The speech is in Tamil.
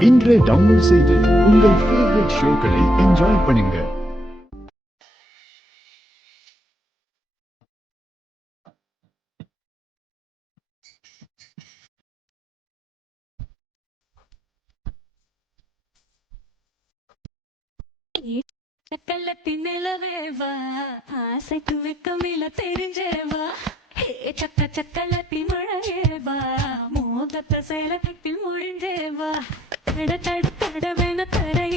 இன்றே டவுன்லோட் செய்து உங்கள் ஃபேவரட் ஷோக்களை என்ஜாய் பண்ணுங்க. சக்கலத்தின் நிலவேவா ஆசைக்கு வெக்கமில்ல தெரிஞ்சேவா சக்க சக்கலத்தின் மழையேவா மோகத்த சேலத்தில் முடிஞ்சேவா தட தட தடவென தரை